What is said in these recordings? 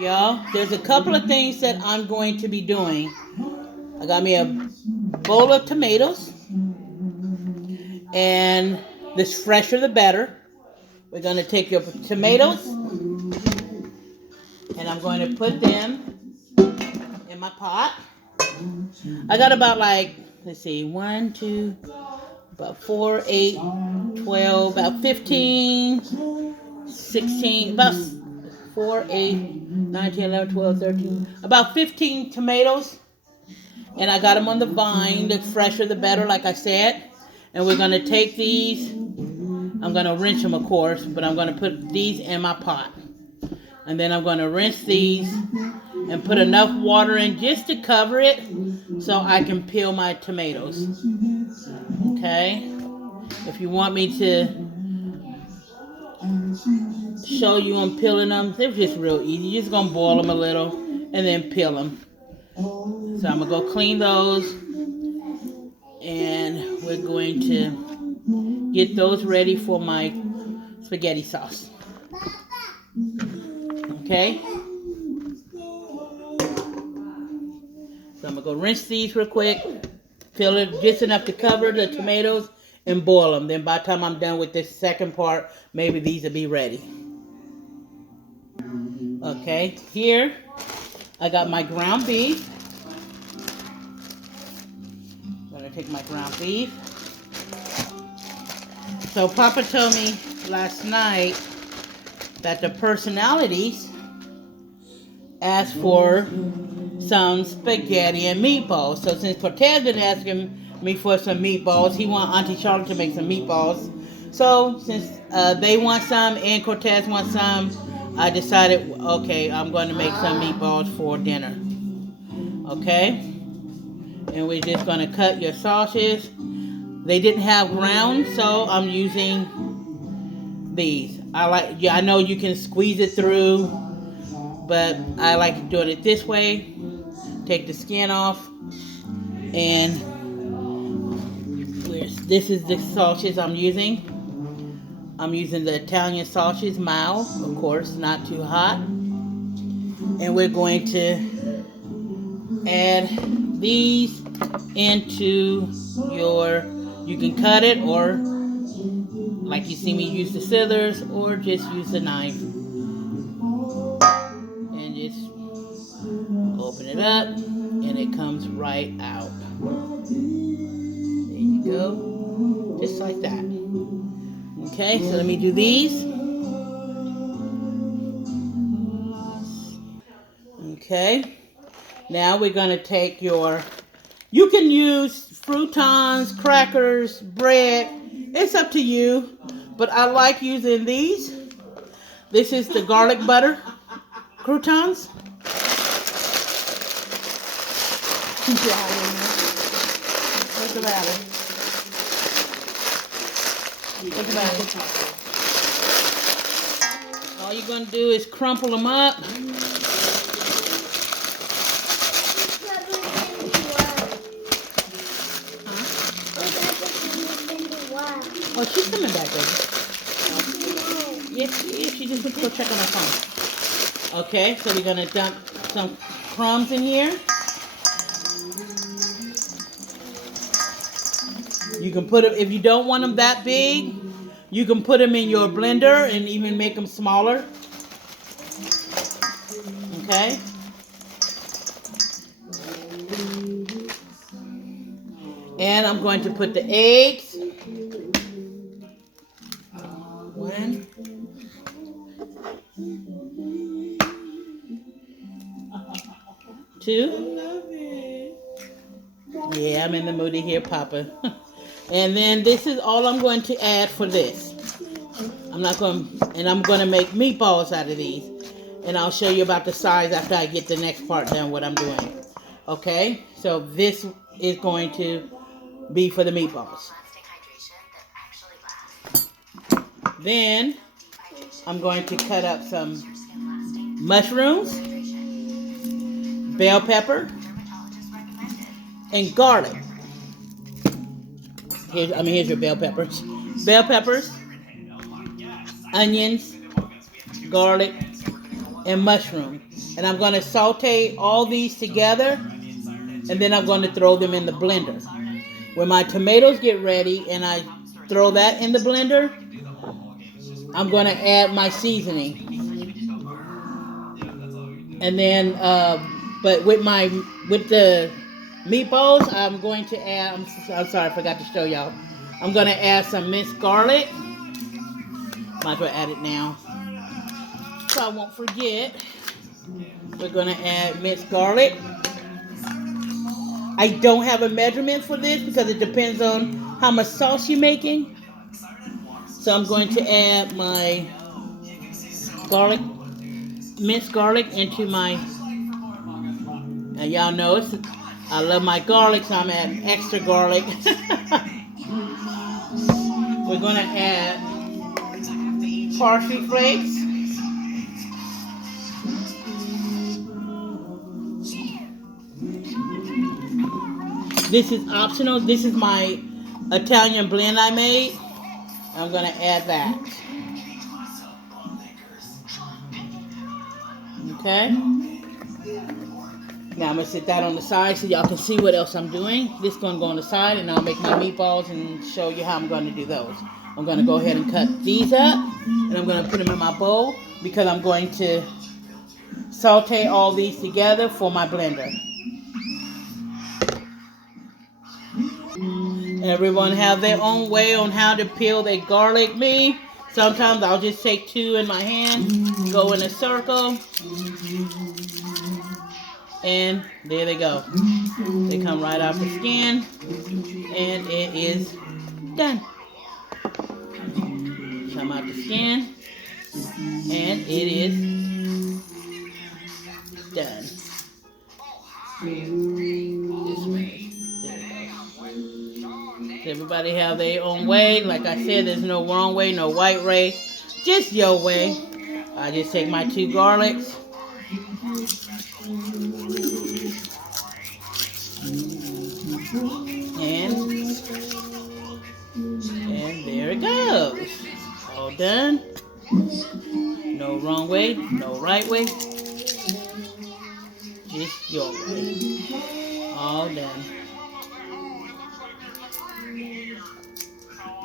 y'all, there's a couple of things that I'm going to be doing. I got me a bowl of tomatoes, and this fresher the better. We're going to take your tomatoes, and I'm going to put them in my pot. I got about like, let's see, 1, 2, about 4, 8, 12, about 15, 16, about 4, 8, 9, 10, 11, 12, 13, about 15 tomatoes. And I got them on the vine. The fresher the better, like I said. And we're going to take these. I'm going to rinse them, of course, but I'm going to put these in my pot. And then I'm going to rinse these and put enough water in just to cover it so I can peel my tomatoes. Okay? If you want me to show you I'm peeling them, they're just real easy. You're just going to boil them a little and then peel them. So I'm going to go clean those, and we're going to get those ready for my spaghetti sauce. Okay? So I'm going to go rinse these real quick, fill it just enough to cover the tomatoes, and boil them. Then by the time I'm done with this second part, maybe these will be ready. Okay, here I got my ground beef. I'm going to take my ground beef. So Papa told me last night that the personalities asked for some spaghetti and meatballs. So since Cortez been asking me for some meatballs, he want Auntie Charlotte to make some meatballs. So since they want some and Cortez wants some, I decided, okay, I'm going to make some meatballs for dinner. Okay? And we're just going to cut your sausages. They didn't have ground, so I'm using these. I know you can squeeze it through, but I like doing it this way. Take the skin off, and this is the sausage I'm using. I'm using the Italian sausage, mild, of course, not too hot. And we're going to add these into your, you can cut it, or like you see me use the scissors, or just use the knife. And just open it up, and it comes right out. There you go. Just like that. Okay, so let me do these. Okay. Now we're going to take your, you can use croutons, crackers, bread. It's up to you. But I like using these. This is the garlic butter croutons. What's the matter? What's the matter? All you're going to do is crumple them up. Oh, she's coming back, baby. Yes, she just went to go check on her phone. Okay, so we're going to dump some crumbs in here. You can put them, if you don't want them that big, you can put them in your blender and even make them smaller. Okay. And I'm going to put the eggs. 1. Two. Yeah, I'm in the mood to hear Papa. And then this is all I'm going to add for this. I'm going to make meatballs out of these. And I'll show you about the size after I get the next part done, what I'm doing. Okay, so this is going to be for the meatballs. Then I'm going to cut up some mushrooms, bell pepper, and garlic. Here's your bell peppers. Bell peppers, onions, garlic, and mushroom. And I'm going to saute all these together, and then I'm going to throw them in the blender. When my tomatoes get ready and I throw that in the blender, I'm going to add my seasoning. And then, but with the meatballs, I'm going to add. I'm sorry, I forgot to show y'all. I'm going to add some minced garlic. Might as well add it now, so I won't forget. We're going to add minced garlic. I don't have a measurement for this because it depends on how much sauce you're making. So I'm going to add my garlic, minced garlic into my, and y'all know I love my garlic, so I'm adding extra garlic. We're going to add parsley flakes. This is optional. This is my Italian blend I made. I'm going to add that. Okay. Now I'm going to set that on the side so y'all can see what else I'm doing. This is going to go on the side, and I'll make my meatballs and show you how I'm going to do those. I'm going to go ahead and cut these up, and I'm going to put them in my bowl because I'm going to saute all these together for my blender. Everyone have their own way on how to peel their garlic. Me, sometimes I'll just take two in my hand, go in a circle, and there they go. They come right off the skin, and it is done. Come out the skin, and it is done. This way. Everybody have their own way. Like I said, there's no wrong way, no right way. Just your way. I just take my two garlics. And there it goes. All done. No wrong way, no right way. Just your way. All done.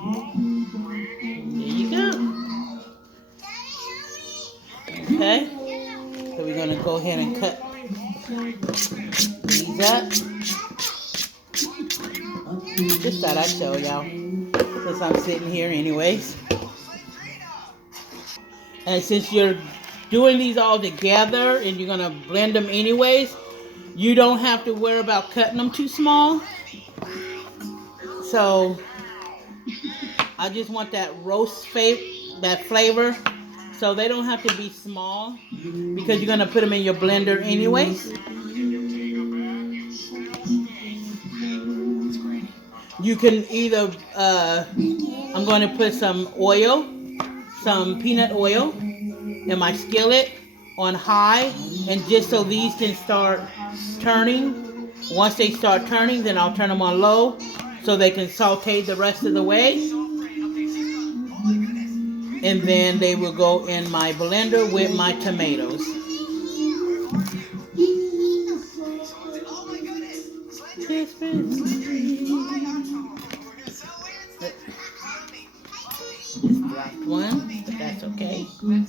There you go. Okay. So we're going to go ahead and cut these up. Just thought I'd show y'all since I'm sitting here anyways. And since you're doing these all together and you're going to blend them anyways, you don't have to worry about cutting them too small. So I just want that roast flavor. So they don't have to be small because you're going to put them in your blender anyways. You can either, I'm going to put some oil, some peanut oil in my skillet on high, and just so these can start turning. Once they start turning, then I'll turn them on low so they can saute the rest of the way. And then they will go in my blender with my tomatoes. Just dropped one, but that's okay. I'm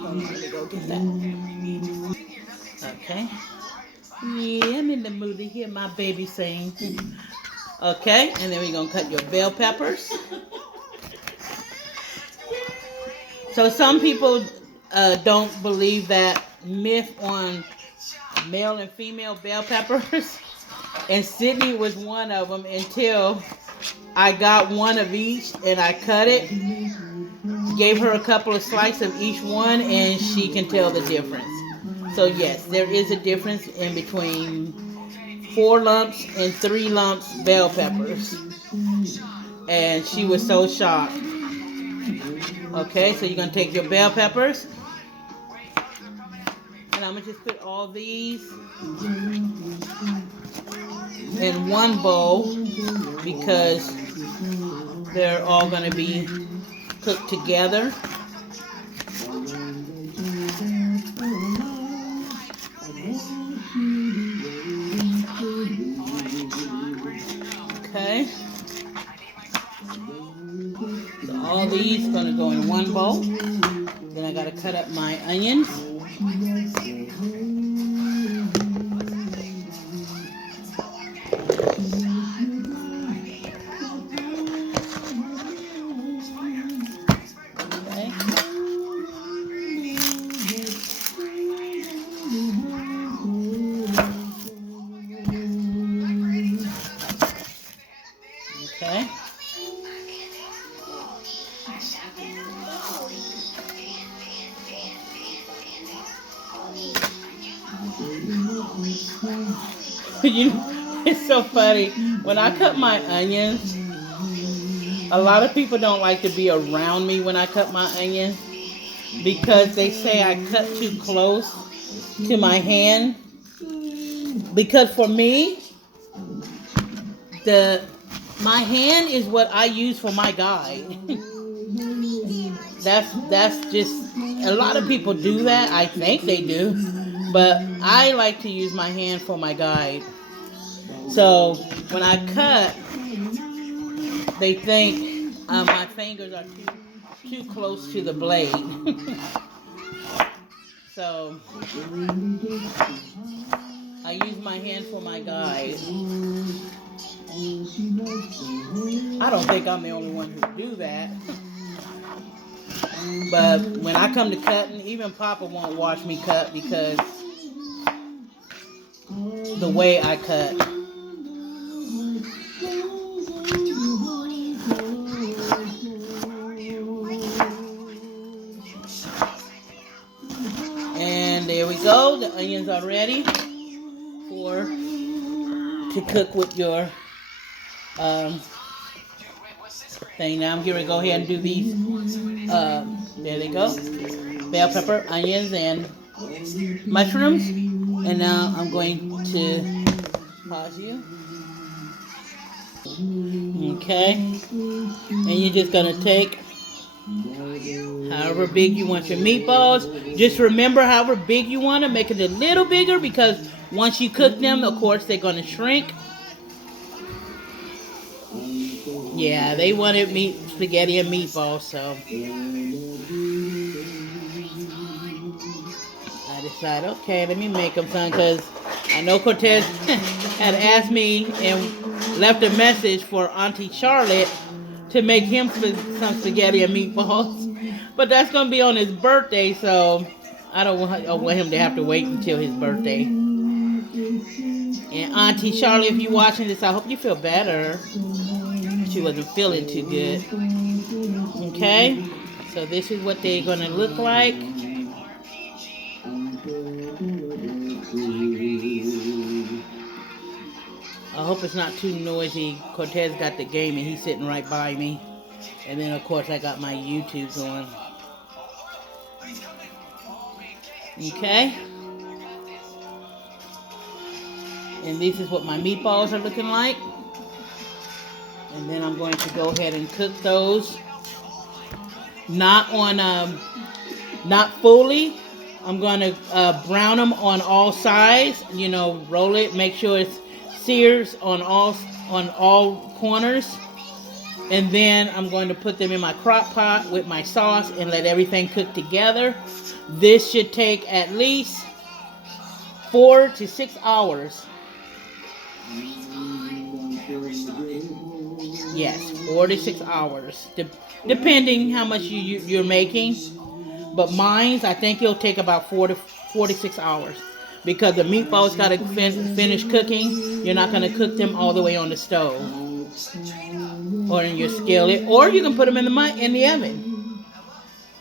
gonna go get that. Okay. Yeah, I'm in the mood to hear my baby sing. Okay, and then we're gonna cut your bell peppers. So some people don't believe that myth on male and female bell peppers. And Sydney was one of them until I got one of each and I cut it. Gave her a couple of slices of each one and she can tell the difference. So yes, there is a difference in between 4 lumps and 3 lumps bell peppers. And she was so shocked. Okay, so you're going to take your bell peppers. And I'm going to just put all these in one bowl because they're all going to be cooked together. these gonna go in one bowl. Then I gotta cut up my onions. Okay. It's so funny. When I cut my onions, a lot of people don't like to be around me when I cut my onions because they say I cut too close to my hand. Because for me, my hand is what I use for my guide. that's just, a lot of people do that. I think they do, but I like to use my hand for my guide. So when I cut, they think my fingers are too close to the blade. So I use my hand for my guide. I don't think I'm the only one who do that. But when I come to cutting, even Papa won't watch me cut because the way I cut. And there we go. The onions are ready to cook with your thing. Now I'm going to go ahead and do these. There they go. Bell pepper, onions, and mushrooms. And now I'm going to pause you. Okay. And you're just going to take however big you want your meatballs. Just remember, however big you want to, make it a little bigger because once you cook them, of course, they're going to shrink. Yeah, they wanted spaghetti and meatballs, so I decided, okay, let me make them some because I know Cortez had asked me and left a message for Auntie Charlotte to make him some spaghetti and meatballs. But that's going to be on his birthday, so I don't want him to have to wait until his birthday. And Auntie Charlotte, if you're watching this, I hope you feel better. She wasn't feeling too good. Okay, so this is what they're going to look like. I hope it's not too noisy. Cortez got the game and he's sitting right by me. And then, of course, I got my YouTube going. Okay. And this is what my meatballs are looking like. And then I'm going to go ahead and cook those. Not fully. I'm going to brown them on all sides. You know, roll it. Make sure it's sears on all corners. And then I'm going to put them in my crock pot with my sauce and let everything cook together. This should take at least 4 to 6 hours. Yes, 4 to 6 hours, depending how much you're making. But mine, I think it'll take about 4 to 6 hours because the meatballs got to finish cooking. You're not going to cook them all the way on the stove or in your skillet, or you can put them in the oven.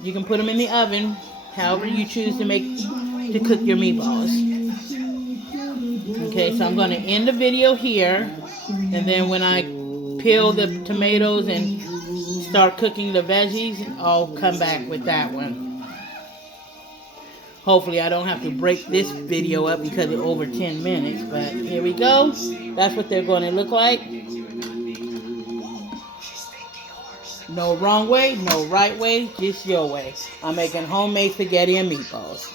You can put them in the oven, however you choose to cook your meatballs. Okay, so I'm going to end the video here, and then when I peel the tomatoes and start cooking the veggies, I'll come back with that one. Hopefully I don't have to break this video up because it's over 10 minutes, but here we go. That's what they're going to look like. No wrong way, no right way, just your way. I'm making homemade spaghetti and meatballs.